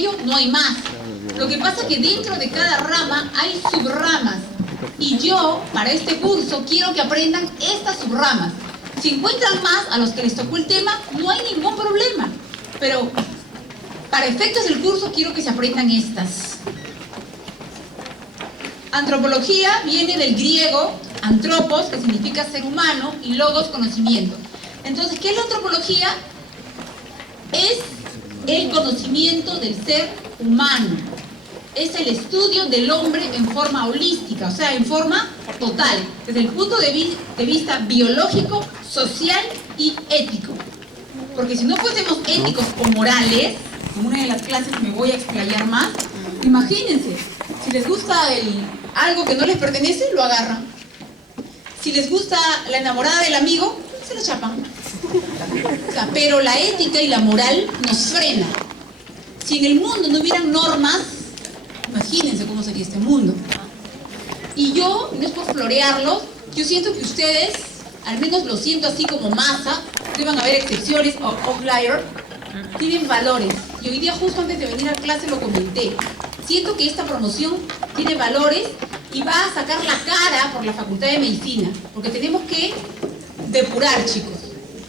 cuello no hay más. Lo que pasa es que dentro de cada rama hay subramas. Y yo, para este curso, quiero que aprendan estas subramas. Si encuentran más a los que les tocó el tema, no hay ningún problema. Pero para efectos del curso quiero que se aprendan estas. Antropología viene del griego antropos, que significa ser humano, y logos, conocimiento. Entonces, ¿qué es la antropología? Es el conocimiento del ser humano. Es el estudio del hombre en forma holística, o sea, en forma total, desde el punto de vista biológico, social y ético. Porque si no fuésemos éticos o morales, en una de las clases me voy a explayar más, imagínense, si les gusta algo que no les pertenece, lo agarran. Si les gusta la enamorada del amigo, se la chapan. O sea, pero la ética y la moral nos frena. Si en el mundo no hubieran normas, imagínense cómo sería este mundo. Y yo, no es por florearlos, yo siento que ustedes, al menos lo siento así como masa, deban haber excepciones o outlier, tienen valores. Y hoy día, justo antes de venir a clase, lo comenté. Siento que esta promoción tiene valores y va a sacar la cara por la Facultad de Medicina, porque tenemos que depurar, chicos.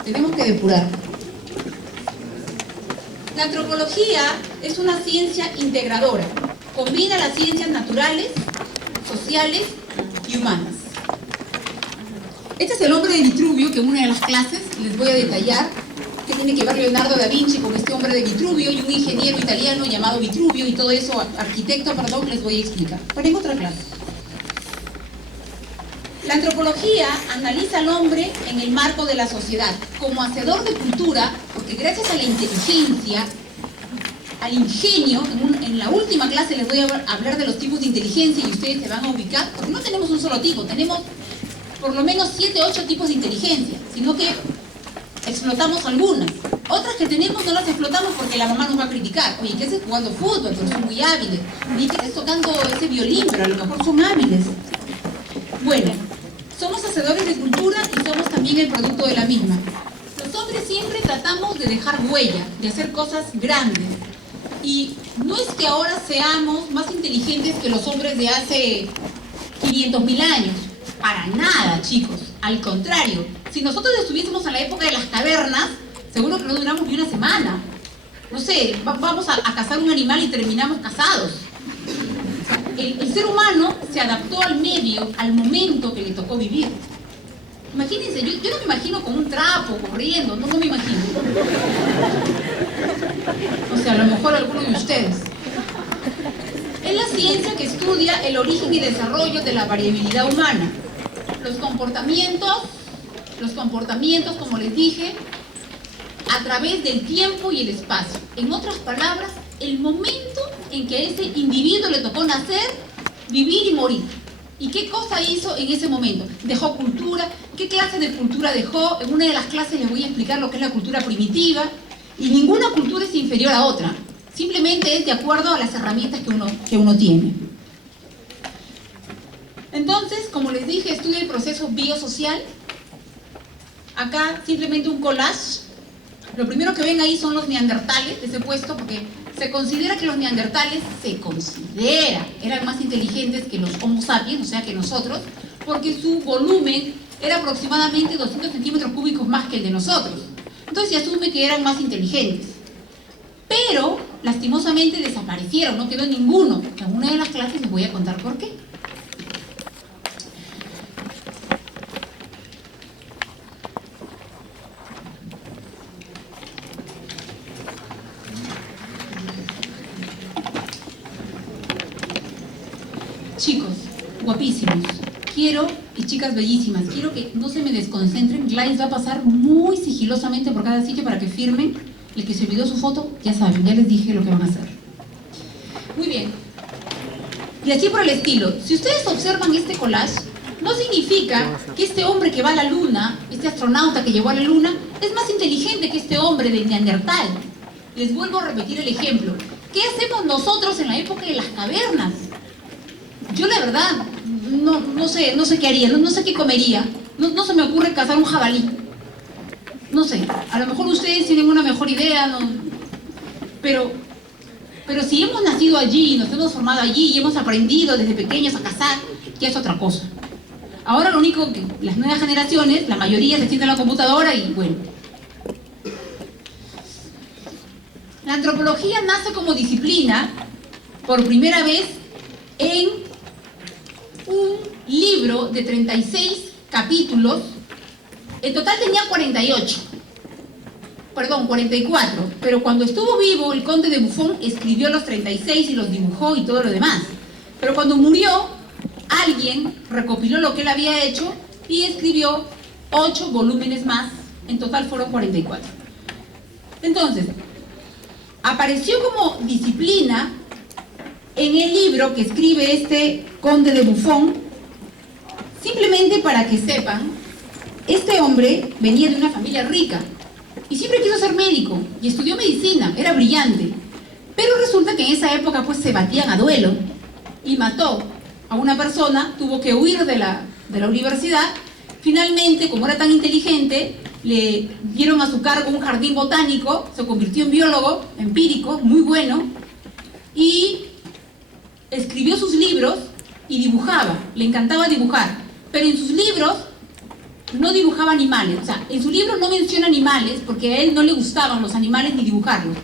Tenemos que depurar. La antropología es una ciencia integradora. Combina las ciencias naturales, sociales y humanas. Este es el hombre de Vitruvio, que en una de las clases les voy a detallar qué tiene que ver Leonardo da Vinci con este hombre de Vitruvio y un ingeniero italiano llamado Vitruvio y todo eso, arquitecto, perdón, les voy a explicar. Pero en otra clase. La antropología analiza al hombre en el marco de la sociedad, como hacedor de cultura, porque gracias a la inteligencia, al ingenio, en la última clase les voy a hablar de los tipos de inteligencia y ustedes se van a ubicar, porque no tenemos un solo tipo, tenemos por lo menos 7 o 8 tipos de inteligencia, sino que explotamos algunas. Otras que tenemos no las explotamos porque la mamá nos va a criticar. Oye, ¿qué haces jugando fútbol? Pero son muy hábiles. Oye, ¿qué haces tocando ese violín? Pero a lo mejor son hábiles. Bueno, somos hacedores de cultura y somos también el producto de la misma. Los hombres siempre tratamos de dejar huella, de hacer cosas grandes. Y no es que ahora seamos más inteligentes que los hombres de hace 500.000 años. Para nada, chicos. Al contrario, si nosotros estuviésemos en la época de las cavernas, seguro que no duramos ni una semana. No sé, vamos a cazar un animal y terminamos casados. El ser humano se adaptó al medio, al momento que le tocó vivir. Imagínense, yo no me imagino con un trapo corriendo, no me imagino. O sea, a lo mejor alguno de ustedes. Es la ciencia que estudia el origen y desarrollo de la variabilidad humana. Los comportamientos, como les dije, a través del tiempo y el espacio. En otras palabras, el momento en que a ese individuo le tocó nacer, vivir y morir. ¿Y qué cosa hizo en ese momento? ¿Dejó cultura? ¿Qué clase de cultura dejó? En una de las clases les voy a explicar lo que es la cultura primitiva. Y ninguna cultura es inferior a otra. Simplemente es de acuerdo a las herramientas que uno tiene. Entonces, como les dije, estudia el proceso biosocial. Acá simplemente un collage. Lo primero que ven ahí son los neandertales, ese puesto, porque se considera que los neandertales, eran más inteligentes que los Homo sapiens, o sea que nosotros, porque su volumen era aproximadamente 200 centímetros cúbicos más que el de nosotros. Entonces se asume que eran más inteligentes. Pero, lastimosamente, desaparecieron, no quedó ninguno. En una de las clases les voy a contar por qué. Chicos, guapísimos, y chicas bellísimas, quiero que no se me desconcentren. Gladys va a pasar muy sigilosamente por cada sitio para que firmen. El que se olvidó su foto, ya saben, ya les dije lo que van a hacer. Muy bien. Y así por el estilo. Si ustedes observan este collage, no significa que este hombre que va a la luna, este astronauta que llegó a la luna, es más inteligente que este hombre de Neandertal. Les vuelvo a repetir el ejemplo. ¿Qué hacemos nosotros en la época de las cavernas? Yo la verdad, no sé qué haría, no sé qué comería. No se me ocurre cazar un jabalí. No sé, a lo mejor ustedes tienen una mejor idea, pero Pero si hemos nacido allí, nos hemos formado allí y hemos aprendido desde pequeños a cazar, ya es otra cosa. Ahora lo único que las nuevas generaciones, la mayoría se sienta en la computadora y bueno. La antropología nace como disciplina por primera vez en un libro de 36 capítulos. En total tenía 44, pero cuando estuvo vivo el conde de Buffon escribió los 36 y los dibujó y todo lo demás. Pero cuando murió, alguien recopiló lo que él había hecho y escribió 8 volúmenes más, en total fueron 44. Entonces, apareció como disciplina en el libro que escribe este conde de Buffon. Simplemente para que sepan, este hombre venía de una familia rica y siempre quiso ser médico y estudió medicina, era brillante. Pero resulta que en esa época pues se batían a duelo y mató a una persona, tuvo que huir de la universidad. Finalmente, como era tan inteligente, le dieron a su cargo un jardín botánico, se convirtió en biólogo empírico, muy bueno, y escribió sus libros y dibujaba, le encantaba dibujar, pero en sus libros no dibujaba animales, o sea, en su libro no menciona animales porque a él no le gustaban los animales ni dibujarlos,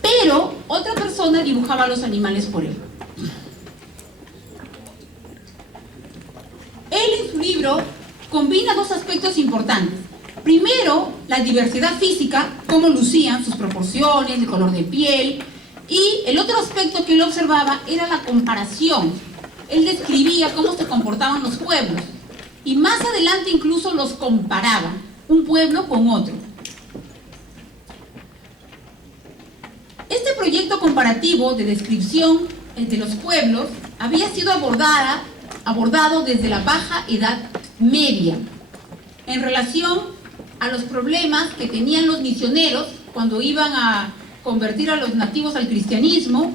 pero otra persona dibujaba los animales por él. Él en su libro combina dos aspectos importantes. Primero, la diversidad física, cómo lucían sus proporciones, el color de piel, y el otro aspecto que él observaba era la comparación. Él describía cómo se comportaban los pueblos y más adelante incluso los comparaba, un pueblo con otro. Este proyecto comparativo de descripción de los pueblos había sido abordado desde la Baja Edad Media en relación a los problemas que tenían los misioneros cuando iban a convertir a los nativos al cristianismo,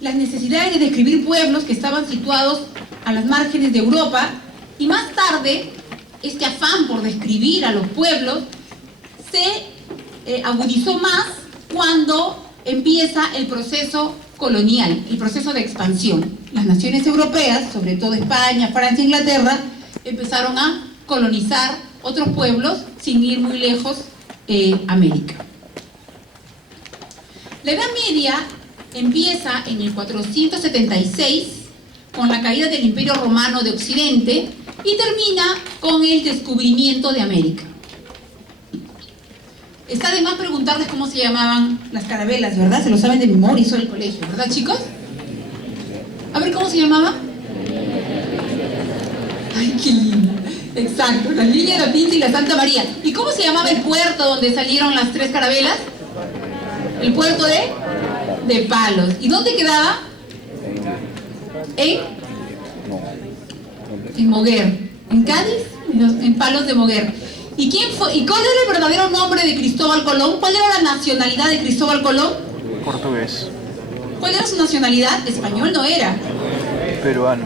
las necesidades de describir pueblos que estaban situados a las márgenes de Europa, y más tarde este afán por describir a los pueblos se agudizó más cuando empieza el proceso colonial, el proceso de expansión. Las naciones europeas, sobre todo España, Francia, Inglaterra, empezaron a colonizar otros pueblos sin ir muy lejos, América. La Edad Media empieza en el 476 con la caída del Imperio Romano de Occidente y termina con el descubrimiento de América. Está de más preguntarles cómo se llamaban las carabelas, ¿verdad? Se lo saben de memoria, hizo el colegio, ¿verdad, chicos? A ver, ¿cómo se llamaba? Ay, qué lindo. Exacto, la Niña de la Pinta y la Santa María. ¿Y cómo se llamaba el puerto donde salieron las 3 carabelas? El puerto de Palos. ¿Y dónde quedaba? En Moguer. ¿En Cádiz? En Palos de Moguer. ¿Y quién fue? ¿Y cuál era el verdadero nombre de Cristóbal Colón? ¿Cuál era la nacionalidad de Cristóbal Colón? Portugués. ¿Cuál era su nacionalidad? Español no era. Peruano.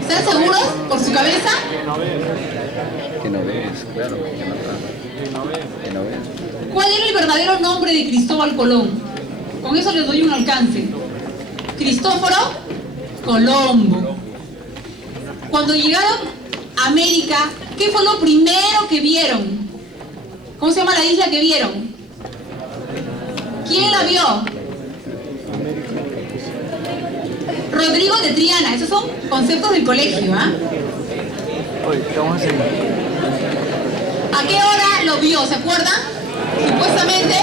¿Están seguros por su cabeza? Que no ves, claro, que no ves. ¿Cuál era el verdadero nombre de Cristóbal Colón? Con eso les doy un alcance. Cristóforo Colombo. Cuando llegaron a América, ¿qué fue lo primero que vieron? ¿Cómo se llama la isla que vieron? ¿Quién la vio? Rodrigo de Triana. Esos son conceptos del colegio, ¿ah? Oye, ¿qué vamos a hacer? ¿A qué hora lo vio? ¿Se acuerdan? Supuestamente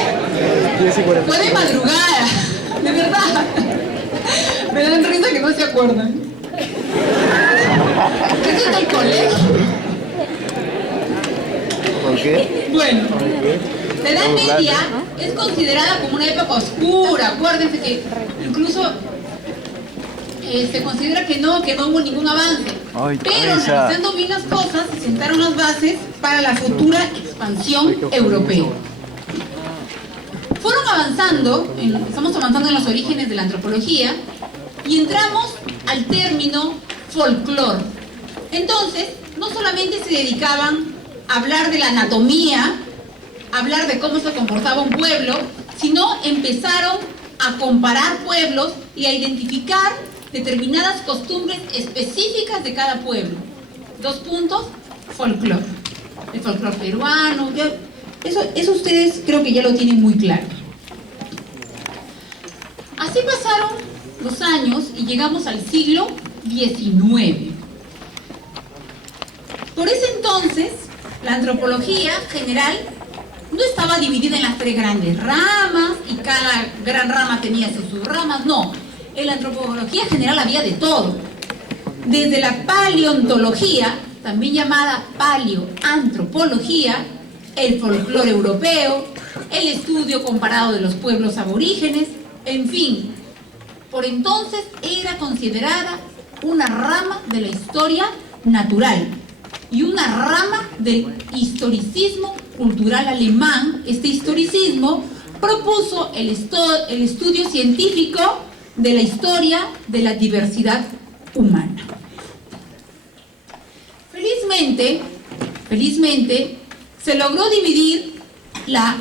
fue de madrugada. De verdad. Me dan risa que no se acuerdan. Eso es del colegio. ¿Por qué? Bueno, la Edad Media es considerada como una época oscura. Acuérdense que incluso se considera que no hubo ningún avance. Ay, pero esa. analizando bien las cosas, se sentaron las bases para la futura expansión europea. Fueron avanzando, estamos avanzando en los orígenes de la antropología, y entramos al término folclore. Entonces, no solamente se dedicaban a hablar de la anatomía, a hablar de cómo se comportaba un pueblo, sino empezaron a comparar pueblos y a identificar determinadas costumbres específicas de cada pueblo. 2 puntos, folclore. El folclore peruano, eso ustedes creo que ya lo tienen muy claro. Así pasaron los años y llegamos al siglo XIX. Por ese entonces, la antropología general no estaba dividida en las 3 grandes ramas y cada gran rama tenía sus subramas, no. En la antropología general había de todo. Desde la paleontología, también llamada paleoantropología, el folclore europeo, el estudio comparado de los pueblos aborígenes, en fin, por entonces era considerada una rama de la historia natural y una rama del historicismo cultural alemán. Este historicismo propuso el estudio científico de la historia de la diversidad humana. Felizmente, se logró dividir la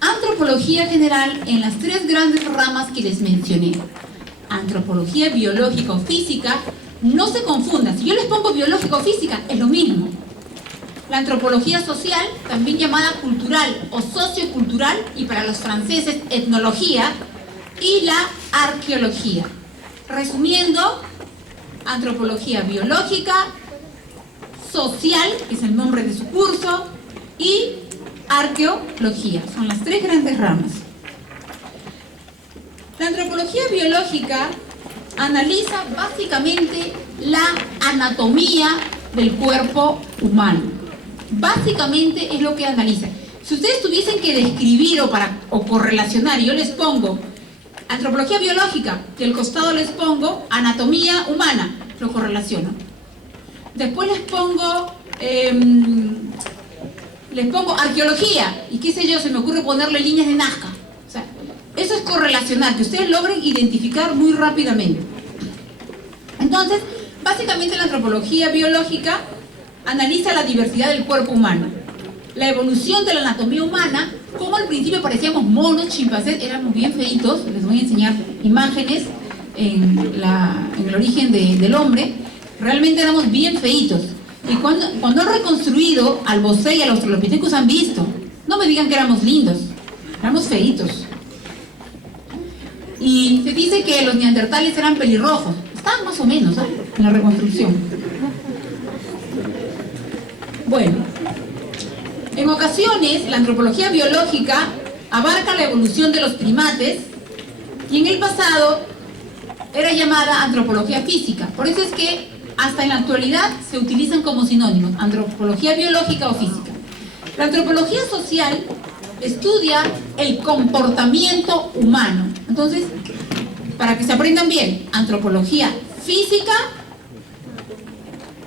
antropología general en las 3 grandes ramas que les mencioné. Antropología biológica o física, no se confundan, si yo les pongo biológica o física, es lo mismo. La antropología social, también llamada cultural o sociocultural, y para los franceses, etnología, y la arqueología. Resumiendo, antropología biológica, social, que es el nombre de su curso, y arqueología. Son las 3 grandes ramas. La antropología biológica analiza básicamente la anatomía del cuerpo humano. Básicamente es lo que analiza. Si ustedes tuviesen que describir o correlacionar, y yo les pongo antropología biológica y al costado les pongo anatomía humana, lo correlaciono. Después les pongo arqueología y qué sé yo, se me ocurre ponerle líneas de Nazca. O sea, eso es correlacionar, que ustedes logren identificar muy rápidamente. Entonces, básicamente la antropología biológica analiza la diversidad del cuerpo humano, la evolución de la anatomía humana, como al principio parecíamos monos, chimpancés, éramos bien feitos. Les voy a enseñar imágenes en el origen del hombre. Realmente éramos bien feitos. Y cuando han reconstruido al Bosé y al Australopithecus han visto, no me digan que éramos lindos, éramos feitos. Y se dice que los neandertales eran pelirrojos, estaban más o menos en la reconstrucción. Bueno, en ocasiones la antropología biológica abarca la evolución de los primates y en el pasado era llamada antropología física. Por eso es que hasta en la actualidad se utilizan como sinónimos, antropología biológica o física. La antropología social estudia el comportamiento humano. Entonces, para que se aprendan bien, antropología física,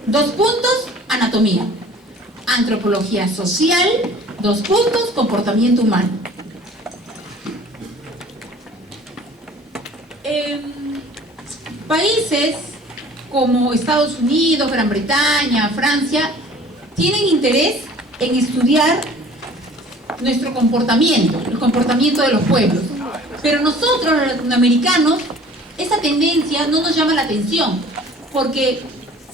2 puntos, anatomía. Antropología social, 2 puntos, comportamiento humano. Países como Estados Unidos, Gran Bretaña, Francia, tienen interés en estudiar nuestro comportamiento, el comportamiento de los pueblos. Pero nosotros, los latinoamericanos, esa tendencia no nos llama la atención, porque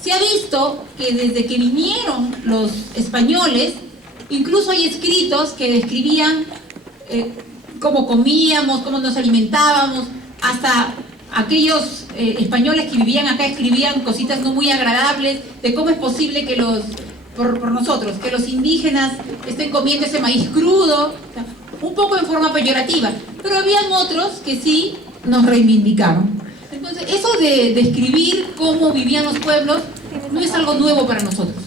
se ha visto que desde que vinieron los españoles, incluso hay escritos que describían cómo comíamos, cómo nos alimentábamos, hasta aquellos españoles que vivían acá escribían cositas no muy agradables de cómo es posible que por nosotros, que los indígenas estén comiendo ese maíz crudo, o sea, un poco en forma peyorativa, pero habían otros que sí nos reivindicaron. Entonces, eso de describir cómo vivían los pueblos no es algo nuevo para nosotros.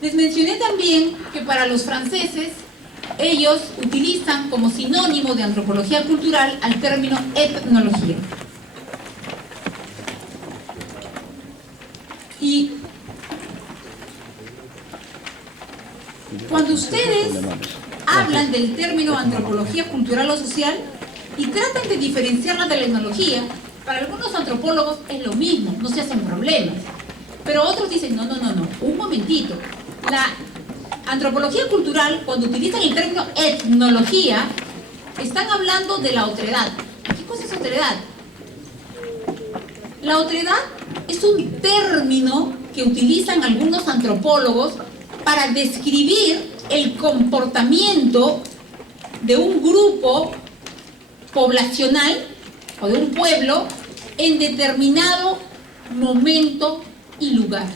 Les mencioné también que para los franceses, ellos utilizan como sinónimo de antropología cultural al término etnología. Y cuando ustedes hablan del término antropología cultural o social y tratan de diferenciarla de la etnología, para algunos antropólogos es lo mismo, no se hacen problemas. Pero otros dicen, no, un momentito. La antropología cultural, cuando utilizan el término etnología, están hablando de la otredad. ¿Qué cosa es otredad? La otredad es un término que utilizan algunos antropólogos para describir el comportamiento de un grupo poblacional o de un pueblo en determinado momento y lugar.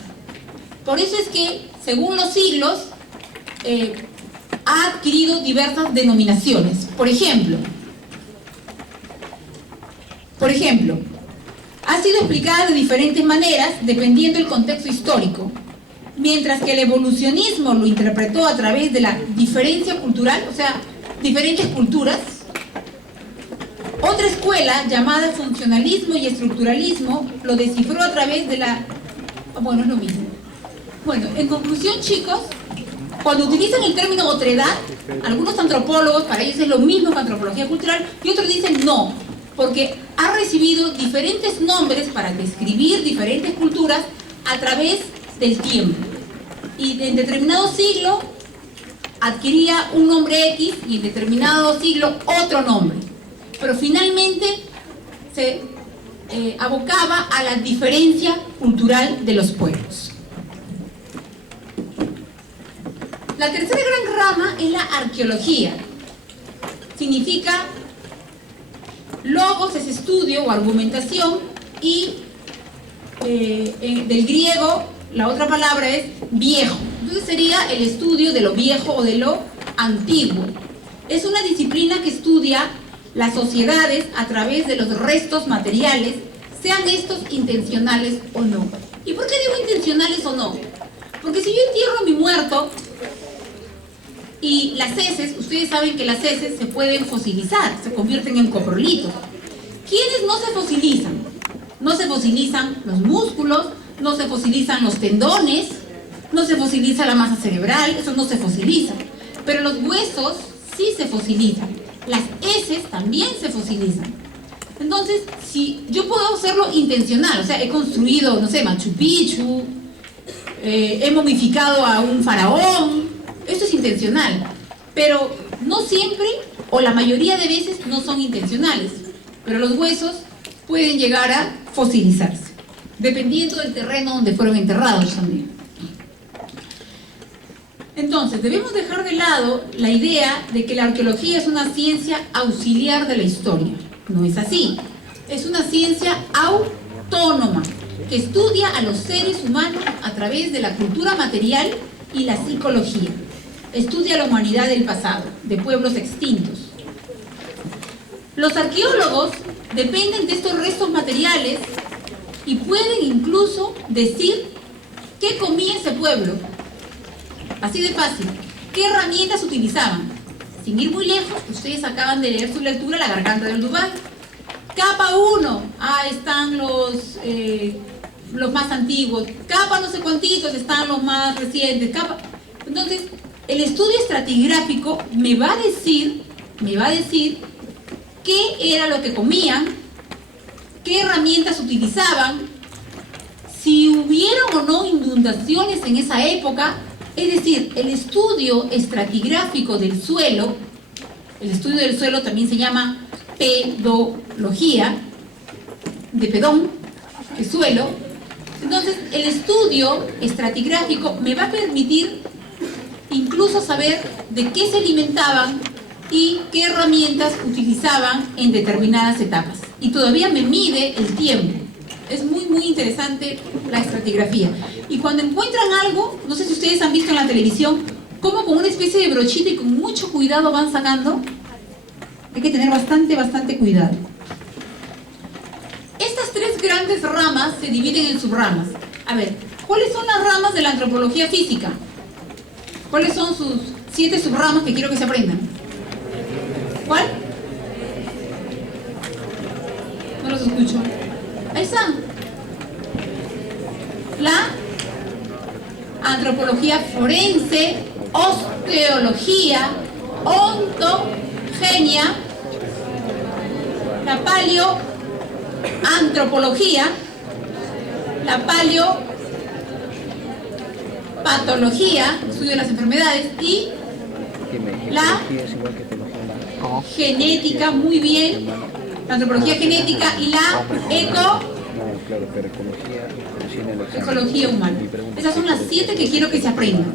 Por eso es que, según los siglos, ha adquirido diversas denominaciones. Por ejemplo, ha sido explicada de diferentes maneras dependiendo del contexto histórico, mientras que el evolucionismo lo interpretó a través de la diferencia cultural, o sea, diferentes culturas. Otra escuela, llamada funcionalismo y estructuralismo, lo descifró a través de la... Bueno, es lo mismo. Bueno, en conclusión, chicos, cuando utilizan el término otredad, algunos antropólogos, para ellos es lo mismo que antropología cultural, y otros dicen no, porque ha recibido diferentes nombres para describir diferentes culturas a través del tiempo. Y en determinado siglo adquiría un nombre X y en determinado siglo otro nombre. Pero finalmente se abocaba a la diferencia cultural de los pueblos. La tercera gran rama es la arqueología. Significa logos, es estudio o argumentación, y del griego la otra palabra es viejo. Entonces sería el estudio de lo viejo o de lo antiguo. Es una disciplina que estudia las sociedades a través de los restos materiales, sean estos intencionales o no. ¿Y por qué digo intencionales o no? Porque si yo entierro a mi muerto y las heces, ustedes saben que las heces se pueden fosilizar, se convierten en coprolitos. ¿Quiénes no se fosilizan? No se fosilizan los músculos, no se fosilizan los tendones, no se fosiliza la masa cerebral, eso no se fosiliza. Pero los huesos sí se fosilizan. Las heces también se fosilizan. Entonces, si yo puedo hacerlo intencional, o sea, he construido, no sé, Machu Picchu, he momificado a un faraón, esto es intencional. Pero no siempre, o la mayoría de veces, no son intencionales. Pero los huesos pueden llegar a fosilizarse, dependiendo del terreno donde fueron enterrados también. Entonces, debemos dejar de lado la idea de que la arqueología es una ciencia auxiliar de la historia. No es así. Es una ciencia autónoma, que estudia a los seres humanos a través de la cultura material y la psicología. Estudia la humanidad del pasado, de pueblos extintos. Los arqueólogos dependen de estos restos materiales y pueden incluso decir qué comía ese pueblo. Así de fácil. ¿Qué herramientas utilizaban? Sin ir muy lejos, ustedes acaban de leer su lectura La garganta del Dubái. Capa 1, están los más antiguos. Capa no sé cuantitos, están los más recientes. Entonces, el estudio estratigráfico me va a decir qué era lo que comían, qué herramientas utilizaban, si hubieron o no inundaciones en esa época. Es decir, el estudio estratigráfico del suelo, el estudio del suelo también se llama pedología, de pedón, de suelo. Entonces, el estudio estratigráfico me va a permitir incluso saber de qué se alimentaban y qué herramientas utilizaban en determinadas etapas. Y todavía me mide el tiempo. Es muy, muy interesante la estratigrafía. Y cuando encuentran algo, no sé si ustedes han visto en la televisión, cómo con una especie de brochita y con mucho cuidado van sacando. Hay que tener bastante cuidado. Estas tres grandes ramas se dividen en subramas. A ver, ¿cuáles son las ramas de la antropología física? ¿Cuáles son sus 7 subramas que quiero que se aprendan? ¿Cuál? No los escucho. Ahí están. La antropología forense, osteología, ontogenia, la paleoantropología, la paleopatología, estudio de las enfermedades, y la ¿Cómo? genética, muy bien, la antropología genética y la No, claro, pero ecología, recién el examen. ecología humana. Mi pregunta Esas son las 7 que quiero que se aprendan.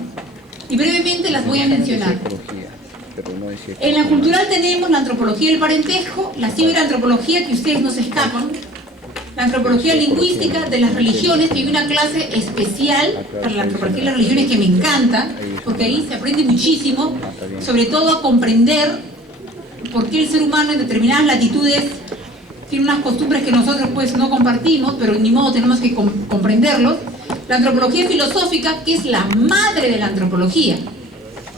Y brevemente las voy a mencionar. Ecología, pero no es cierto. En la cultural tenemos la antropología del parentesco, la ciberantropología, que ustedes no se escapan, la antropología lingüística de las religiones, que hay una clase especial para la antropología de las religiones que me encanta, porque ahí se aprende muchísimo, sobre todo a comprender por qué el ser humano en determinadas latitudes tiene unas costumbres que nosotros pues no compartimos, pero ni modo tenemos que comprenderlos. La antropología filosófica, que es la madre de la antropología.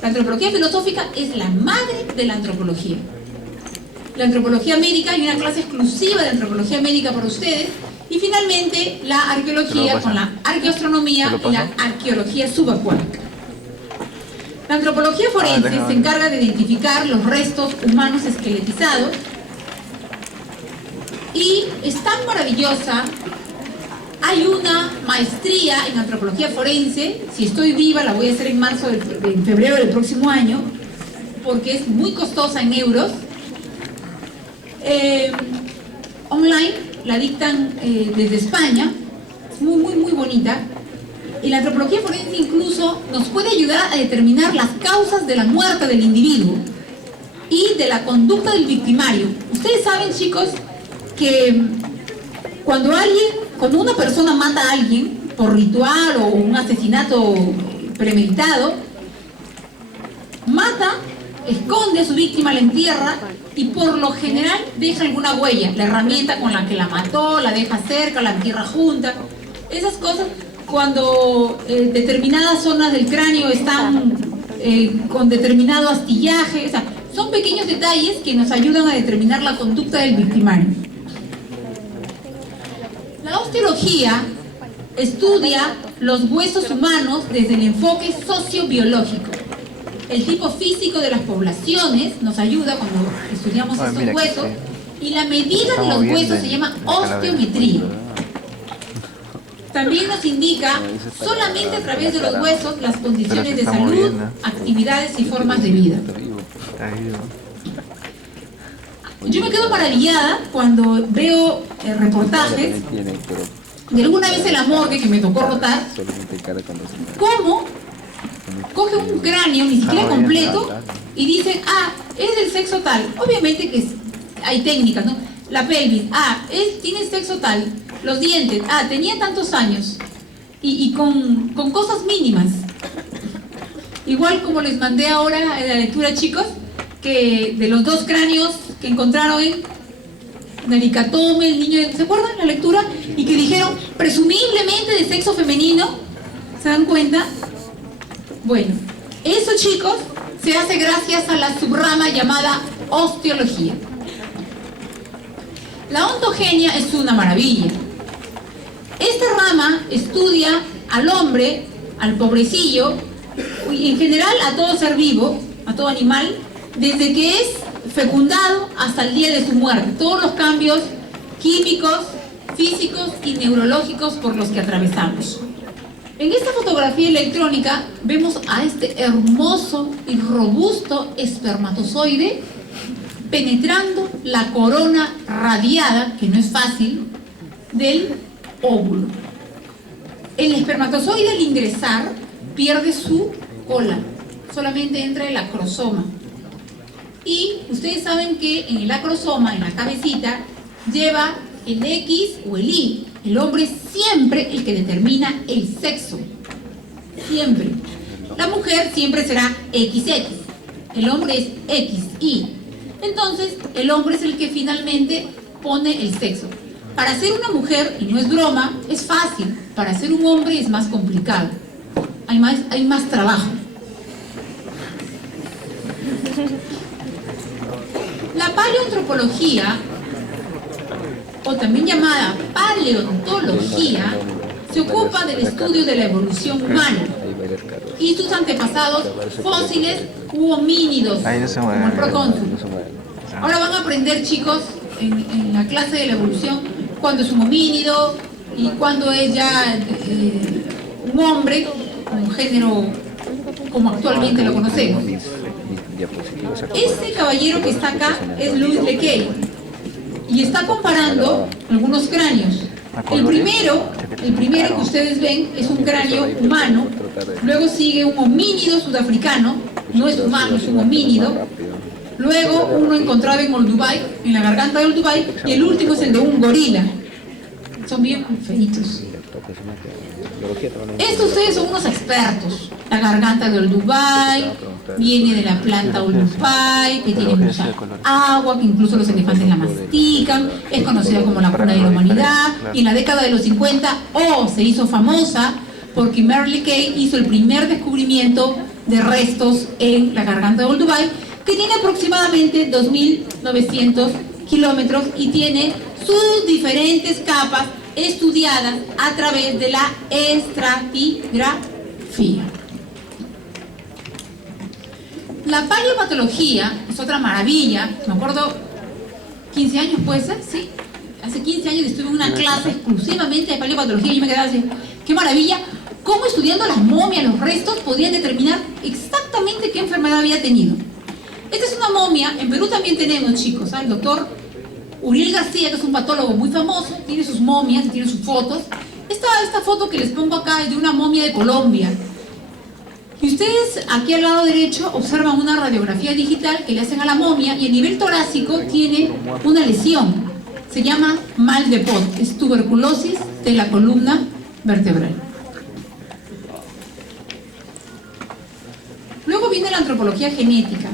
La antropología filosófica es la madre de la antropología. La antropología médica, hay una clase exclusiva de antropología médica para ustedes. Y finalmente, la arqueología con la arqueoastronomía y la arqueología subacuática. La antropología forense se encarga de identificar los restos humanos esqueletizados y es tan maravillosa. Hay una maestría en antropología forense, si estoy viva la voy a hacer en en febrero del próximo año, porque es muy costosa en euros. Online, la dictan desde España, es muy bonita. Y la antropología forense incluso nos puede ayudar a determinar las causas de la muerte del individuo y de la conducta del victimario. Ustedes saben, chicos, que cuando una persona mata a alguien por ritual o un asesinato premeditado, mata, esconde a su víctima, la entierra y por lo general deja alguna huella, la herramienta con la que la mató, la deja cerca, la entierra junta. Esas cosas, cuando determinadas zonas del cráneo están con determinado astillaje, o sea, son pequeños detalles que nos ayudan a determinar la conducta del victimario. La osteología estudia los huesos humanos desde el enfoque sociobiológico. El tipo físico de las poblaciones nos ayuda cuando estudiamos estos huesos, y la medida de los huesos se llama osteometría. También nos indica solamente a través de los huesos las condiciones de salud, actividades y formas de vida. Yo me quedo maravillada cuando veo reportajes de alguna vez en la morgue que me tocó rotar, cómo coge un cráneo, ni siquiera completo, y dicen, es del sexo tal. Obviamente que hay técnicas, ¿no? La pelvis, tiene sexo tal. Los dientes, tenía tantos años. Y con cosas mínimas. Igual como les mandé ahora en la lectura, chicos, que de los 2 cráneos que encontraron en Naricatome, el niño, ¿se acuerdan la lectura? Y que dijeron, presumiblemente de sexo femenino. ¿Se dan cuenta? Bueno, eso, chicos, se hace gracias a la subrama llamada osteología. La ontogenia es una maravilla. Esta rama estudia al hombre, al pobrecillo, y en general a todo ser vivo, a todo animal, desde que es fecundado hasta el día de su muerte. Todos los cambios químicos, físicos y neurológicos por los que atravesamos. En esta fotografía electrónica vemos a este hermoso y robusto espermatozoide penetrando la corona radiada, que no es fácil, del óvulo. El espermatozoide al ingresar pierde su cola, solamente entra el acrosoma. Y ustedes saben que en el acrosoma, en la cabecita, lleva el X o el Y. El hombre es siempre el que determina el sexo. Siempre. La mujer siempre será XX. El hombre es XY. Entonces, el hombre es el que finalmente pone el sexo. Para ser una mujer, y no es broma, es fácil. Para ser un hombre es más complicado. Hay más trabajo. La paleoantropología, o también llamada paleontología, se ocupa del estudio de la evolución humana y sus antepasados fósiles u homínidos, como el procónsul. Ahora van a aprender, chicos, en la clase de la evolución, cuándo es un homínido y cuándo es ya un hombre, un género como actualmente lo conocemos. diapositiva se Este caballero que está acá es Louis Leakey y está comparando algunos cráneos. El primero que ustedes ven es un cráneo humano, luego sigue un homínido sudafricano, no es humano, es un homínido, luego uno encontrado en Olduvai, en la garganta de Olduvai, y el último es el de un gorila. Son bien feitos. Estos ustedes son unos expertos. La garganta de Olduvai viene de la planta Olduvai, que tiene mucha agua, que incluso los elefantes la mastican, es conocida como la cuna de la humanidad, y en la década de los 50, se hizo famosa porque Mary Leakey hizo el primer descubrimiento de restos en la garganta de Olduvai, que tiene aproximadamente 2.900 kilómetros y tiene sus diferentes capas estudiadas a través de la estratigrafía. La paleopatología es otra maravilla. Me acuerdo, 15 años puede ser, sí. Hace 15 años estuve en una clase exclusivamente de paleopatología y yo me quedaba así, qué maravilla, cómo estudiando las momias, los restos, podían determinar exactamente qué enfermedad había tenido. Esta es una momia, en Perú también tenemos, chicos, ¿sabes? El doctor Uriel García, que es un patólogo muy famoso, tiene sus momias y tiene sus fotos. Esta foto que les pongo acá es de una momia de Colombia. Y ustedes aquí al lado derecho observan una radiografía digital que le hacen a la momia y a nivel torácico tiene una lesión. Se llama mal de Pot, es tuberculosis de la columna vertebral. Luego viene la antropología genética.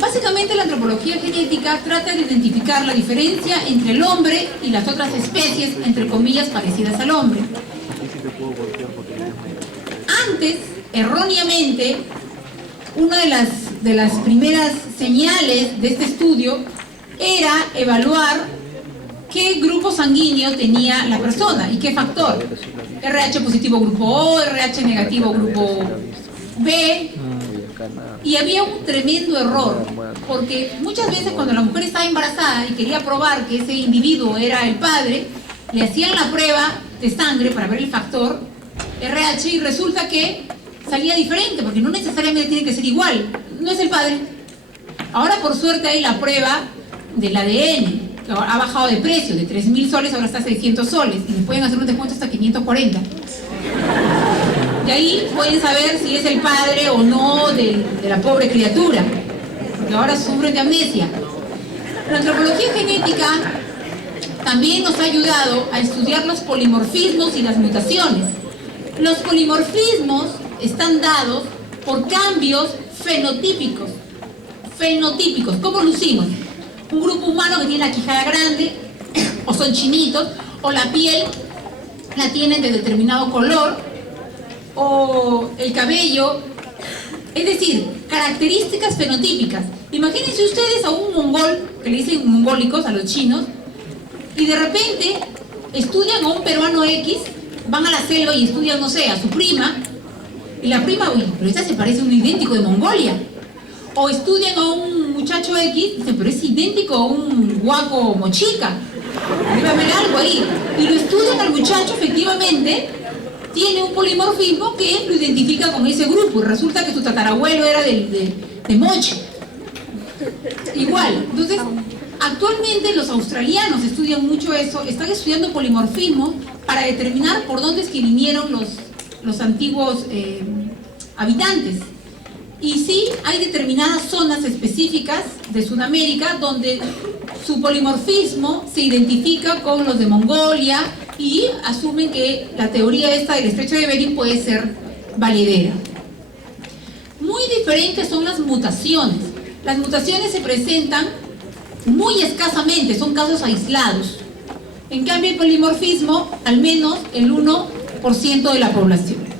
Básicamente la antropología genética trata de identificar la diferencia entre el hombre y las otras especies, entre comillas, parecidas al hombre. Antes, erróneamente, una de las primeras señales de este estudio era evaluar qué grupo sanguíneo tenía la persona y qué factor. RH positivo grupo O, RH negativo grupo B. Y había un tremendo error, porque muchas veces cuando la mujer estaba embarazada y quería probar que ese individuo era el padre, le hacían la prueba de sangre para ver el factor RH y resulta que salía diferente, porque no necesariamente tiene que ser igual, no es el padre. Ahora por suerte hay la prueba del ADN, que ha bajado de precio, de 3.000 soles ahora está a 600 soles, y les pueden hacer un descuento hasta 540. Y ahí pueden saber si es el padre o no de la pobre criatura, porque ahora sufren de amnesia. La antropología genética también nos ha ayudado a estudiar los polimorfismos y las mutaciones. Los polimorfismos están dados por cambios fenotípicos. Fenotípicos, ¿cómo lucimos? Un grupo humano que tiene la quijada grande, o son chinitos, o la piel la tienen de determinado color, o el cabello, es decir, características fenotípicas. Imagínense ustedes a un mongol, que le dicen mongólicos a los chinos, y de repente estudian a un peruano X, van a la selva y estudian, no sé, a su prima, y la prima, uy, pero esta se parece a un idéntico de Mongolia. O estudian a un muchacho X, dicen, pero es idéntico a un guaco mochica, debe haber algo ahí. Y lo estudian al muchacho, efectivamente, tiene un polimorfismo que lo identifica con ese grupo, y resulta que su tatarabuelo era de Moche. Igual, entonces, actualmente los australianos estudian mucho eso, están estudiando polimorfismo para determinar por dónde es que vinieron los antiguos habitantes. Y sí, hay determinadas zonas específicas de Sudamérica donde su polimorfismo se identifica con los de Mongolia y asumen que la teoría esta del estrecho de Bering puede ser valedera. Muy diferentes son las mutaciones. Las mutaciones se presentan muy escasamente, son casos aislados. En cambio, el polimorfismo, al menos el 1% de la población.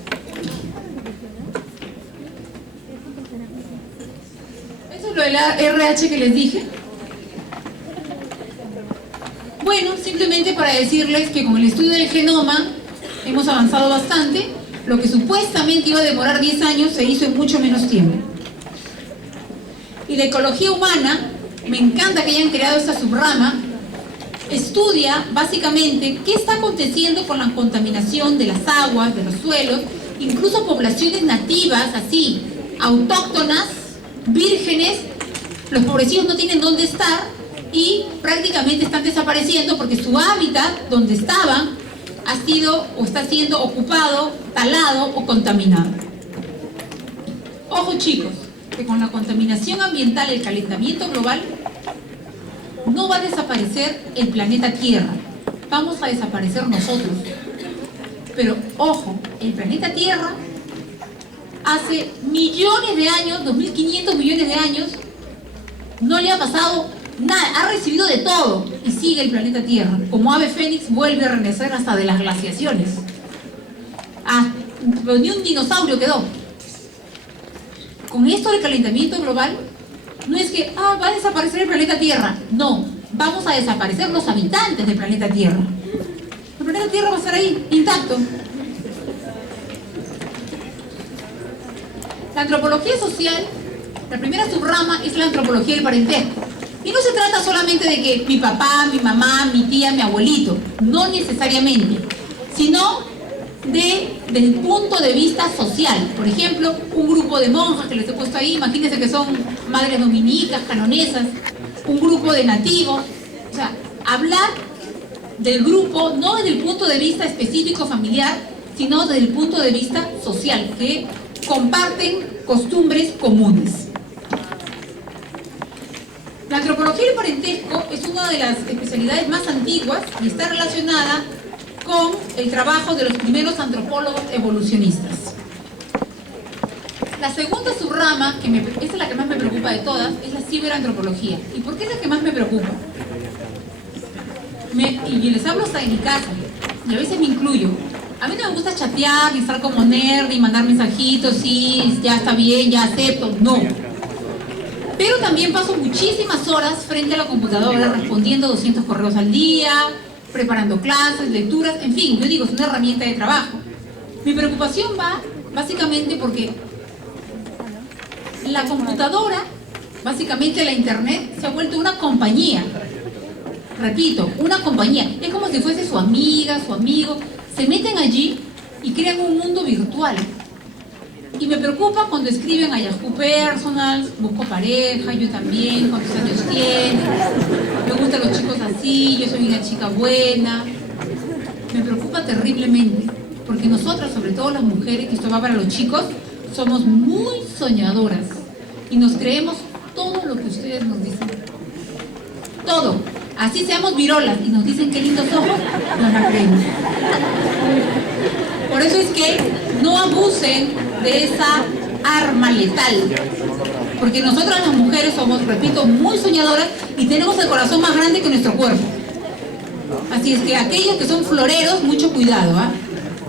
Eso es lo del RH que les dije. Bueno, simplemente para decirles que con el estudio del genoma hemos avanzado bastante. Lo que supuestamente iba a demorar 10 años se hizo en mucho menos tiempo. Y la ecología humana, me encanta que hayan creado esta subrama, estudia básicamente qué está aconteciendo con la contaminación de las aguas, de los suelos, incluso poblaciones nativas, así, autóctonas, vírgenes, los pobrecitos no tienen dónde estar y prácticamente están desapareciendo porque su hábitat donde estaban ha sido o está siendo ocupado, talado o contaminado. Ojo chicos, que con la contaminación ambiental, el calentamiento global, no va a desaparecer el planeta Tierra, vamos a desaparecer nosotros. Pero ojo, el planeta Tierra hace millones de años, 2500 millones de años, no le ha pasado nada, ha recibido de todo y sigue el planeta Tierra. Como ave fénix vuelve a renacer hasta de las glaciaciones. Pero ni un dinosaurio quedó. Con esto del calentamiento global, no es que va a desaparecer el planeta Tierra. No, vamos a desaparecer los habitantes del planeta Tierra. El planeta Tierra va a estar ahí, intacto. La antropología social, la primera subrama es la antropología del parentesco. Y no se trata solamente de que mi papá, mi mamá, mi tía, mi abuelito, no necesariamente, sino desde el punto de vista social. Por ejemplo, un grupo de monjas que les he puesto ahí, imagínense que son madres dominicas, canonesas, un grupo de nativos. O sea, hablar del grupo no desde el punto de vista específico familiar, sino desde el punto de vista social, que comparten costumbres comunes. La antropología del parentesco es una de las especialidades más antiguas y está relacionada con el trabajo de los primeros antropólogos evolucionistas. La segunda subrama, esta es la que más me preocupa de todas, es la ciberantropología. ¿Y por qué es la que más me preocupa? Y les hablo hasta de mi casa, y a veces me incluyo. A mí no me gusta chatear, ni estar como nerd, ni mandar mensajitos, sí, ya está bien, ya acepto, no. Pero también paso muchísimas horas frente a la computadora respondiendo 200 correos al día, preparando clases, lecturas, en fin, yo digo, es una herramienta de trabajo. Mi preocupación va básicamente porque la computadora, básicamente la internet, se ha vuelto una compañía. Repito, una compañía. Es como si fuese su amiga, su amigo. Se meten allí y crean un mundo virtual. Y me preocupa cuando escriben a Yahoo Personal, busco pareja, yo también, cuántos años tienes, me gustan los chicos así, yo soy una chica buena. Me preocupa terriblemente, porque nosotras, sobre todo las mujeres, que esto va para los chicos, somos muy soñadoras y nos creemos todo lo que ustedes nos dicen. Todo. Así seamos virolas y nos dicen qué lindos ojos, nos la creemos. Por eso es que no abusen de esa arma letal, porque nosotras las mujeres somos, repito, muy soñadoras y tenemos el corazón más grande que nuestro cuerpo. Así es que aquellos que son floreros, mucho cuidado, ¿ah?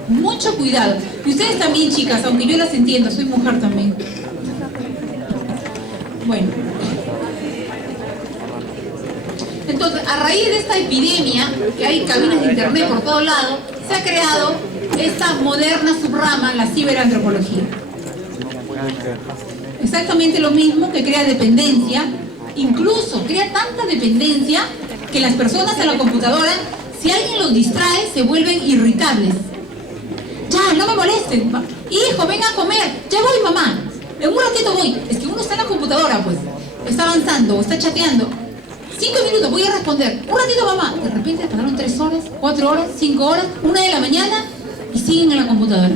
Mucho cuidado. Y ustedes también, chicas, aunque yo las entiendo, soy mujer también. Bueno. Entonces, a raíz de esta epidemia, que hay cabinas de internet por todos lados, se ha creado esta moderna subrama, la ciberantropología. Exactamente lo mismo, que crea dependencia, incluso crea tanta dependencia que las personas en la computadora, si alguien los distrae, se vuelven irritables. Ya, no me molesten, hijo, ven a comer, ya voy mamá, en un ratito voy. Es que uno está en la computadora, pues, está avanzando, está chateando. 5 minutos, voy a responder. Un ratito, mamá. De repente pasaron 3 horas, 4 horas, 5 horas, 1 de la mañana y siguen en la computadora.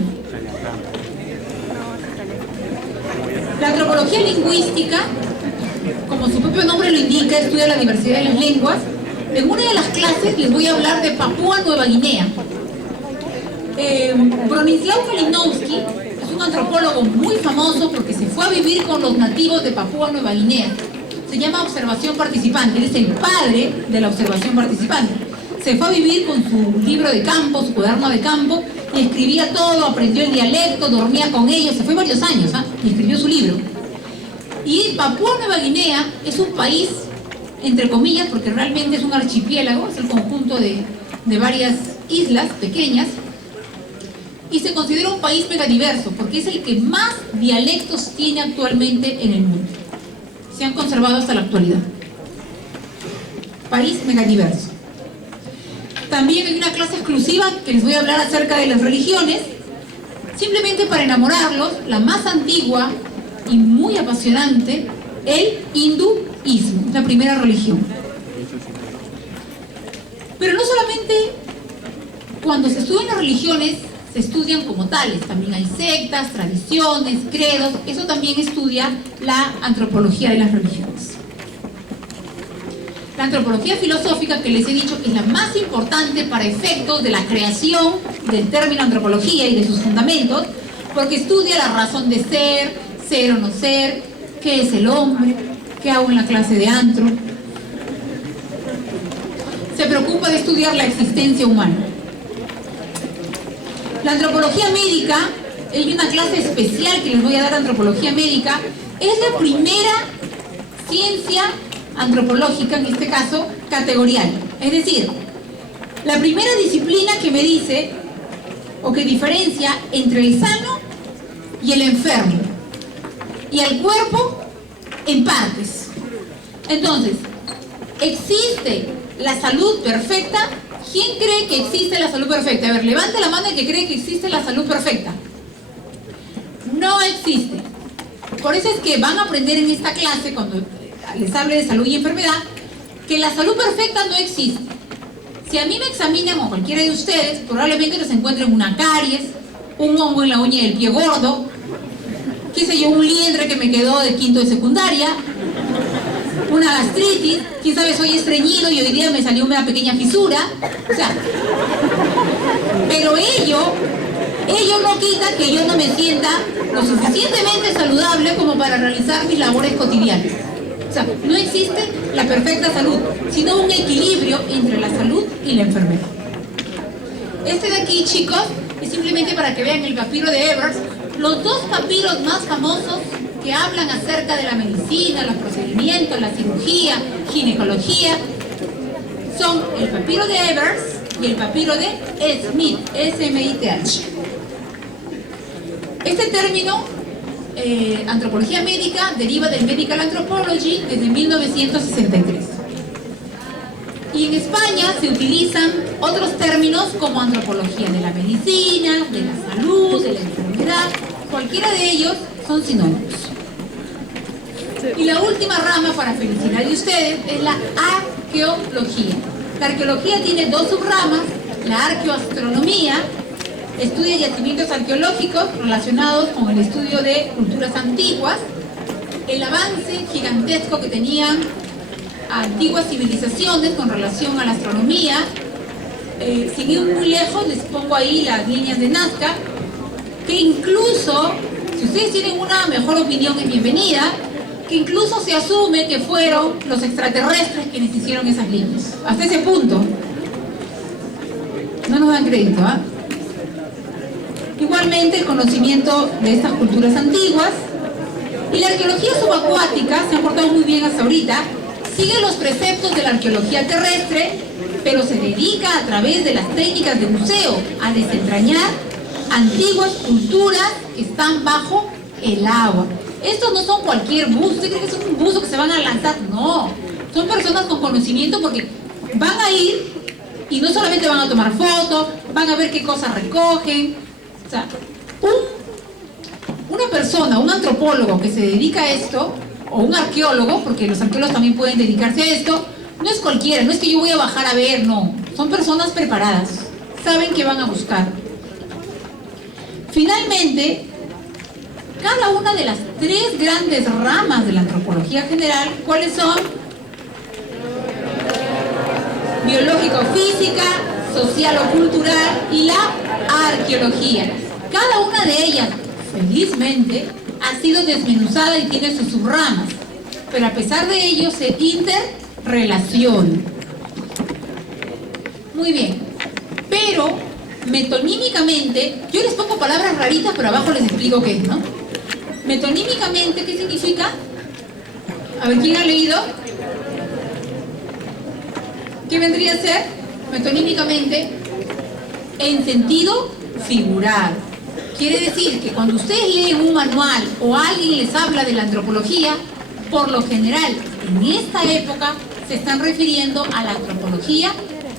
La antropología lingüística, como su propio nombre lo indica, estudia la diversidad de las lenguas. En una de las clases les voy a hablar de Papúa Nueva Guinea. Bronislaw Kalinowski es un antropólogo muy famoso porque se fue a vivir con los nativos de Papúa Nueva Guinea. Se llama observación participante, él es el padre de la observación participante. Se fue a vivir con su libro de campo, su cuaderno de campo, y escribía todo, aprendió el dialecto, dormía con ellos, se fue varios años, y escribió su libro. Y Papúa Nueva Guinea es un país, entre comillas, porque realmente es un archipiélago, es el conjunto de varias islas pequeñas, y se considera un país megadiverso, porque es el que más dialectos tiene actualmente en el mundo. Se han conservado hasta la actualidad. País megadiverso. También hay una clase exclusiva que les voy a hablar acerca de las religiones, simplemente para enamorarlos. La más antigua y muy apasionante el hinduismo, la primera religión. Pero no solamente cuando se estudian las religiones, se estudian como tales, también hay sectas, tradiciones, credos, eso también estudia la antropología de las religiones. La antropología filosófica, que les he dicho que es la más importante para efectos de la creación del término antropología y de sus fundamentos, porque estudia la razón de ser o no ser, qué es el hombre, qué hago en la clase de antro. Se preocupa de estudiar la existencia humana. La antropología médica, hay una clase especial que les voy a dar de antropología médica, es la primera ciencia antropológica, en este caso, categorial. Es decir, la primera disciplina que me dice o que diferencia entre el sano y el enfermo y al cuerpo en partes. Entonces, ¿existe la salud perfecta? ¿Quién cree que existe la salud perfecta? A ver, levante la mano el que cree que existe la salud perfecta. No existe. Por eso es que van a aprender en esta clase, cuando les hable de salud y enfermedad, que la salud perfecta no existe. Si a mí me examinan, o cualquiera de ustedes, probablemente les encuentren una caries, un hongo en la uña del pie gordo, qué sé yo, un liendre que me quedó de quinto de secundaria, una gastritis, quién sabe, soy estreñido y hoy día me salió una pequeña fisura. O sea, pero ello no quita que yo no me sienta lo suficientemente saludable como para realizar mis labores cotidianas. O sea, no existe la perfecta salud, sino un equilibrio entre la salud y la enfermedad. Este de aquí, chicos, es simplemente para que vean el papiro de Ebers, los dos papiros más famosos que hablan acerca de la medicina, los procedimientos, la cirugía, ginecología, son el papiro de Ebers y el papiro de Smith, S-M-I-T-H. Este término, antropología médica, deriva del Medical Anthropology desde 1963. Y en España se utilizan otros términos como antropología de la medicina, de la salud, de la enfermedad. Cualquiera de ellos son sinónimos. Y la última rama, para felicidad de ustedes, es la arqueología. La arqueología tiene dos subramas: la arqueoastronomía, estudia yacimientos arqueológicos relacionados con el estudio de culturas antiguas, el avance gigantesco que tenían antiguas civilizaciones con relación a la astronomía. Sin ir muy lejos, les pongo ahí las líneas de Nazca, que incluso, si ustedes tienen una mejor opinión, es bienvenida, que incluso se asume que fueron los extraterrestres quienes hicieron esas líneas. Hasta ese punto. No nos dan crédito, ¿ah? Igualmente, el conocimiento de estas culturas antiguas y la arqueología subacuática se han portado muy bien hasta ahorita. Sigue los preceptos de la arqueología terrestre, pero se dedica a través de las técnicas de buceo a desentrañar antiguas culturas que están bajo el agua. Estos no son cualquier buzo. ¿Usted cree que es un buzo que se van a lanzar? No, son personas con conocimiento, porque van a ir y no solamente van a tomar fotos, van a ver qué cosas recogen. O sea, una persona, un antropólogo que se dedica a esto, o un arqueólogo, porque los arqueólogos también pueden dedicarse a esto, no es cualquiera, no es que yo voy a bajar a ver, no. Son personas preparadas, saben qué van a buscar. Finalmente, cada una de las tres grandes ramas de la antropología general, ¿cuáles son? Biológico-física, social-o-cultural y la arqueología. Cada una de ellas, felizmente, ha sido desmenuzada y tiene sus subramas, pero a pesar de ello se interrelacionan. Muy bien, pero metonímicamente, yo les pongo palabras raritas, pero abajo les explico qué es, ¿no? Metonímicamente, ¿qué significa? A ver, ¿quién ha leído? ¿Qué vendría a ser? Metonímicamente, en sentido figurado. Quiere decir que cuando ustedes leen un manual o alguien les habla de la antropología, por lo general, en esta época, se están refiriendo a la antropología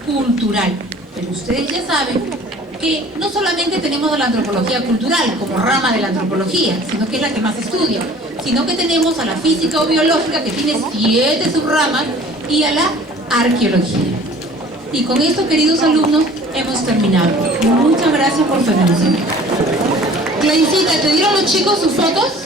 cultural. Pero ustedes ya saben que no solamente tenemos la antropología cultural como rama de la antropología, sino que es la que más estudia, sino que tenemos a la física o biológica, que tiene 7 subramas, y a la arqueología. Y con esto, queridos alumnos, hemos terminado. Muchas gracias por su atención. Claricita, ¿te dieron los chicos sus fotos?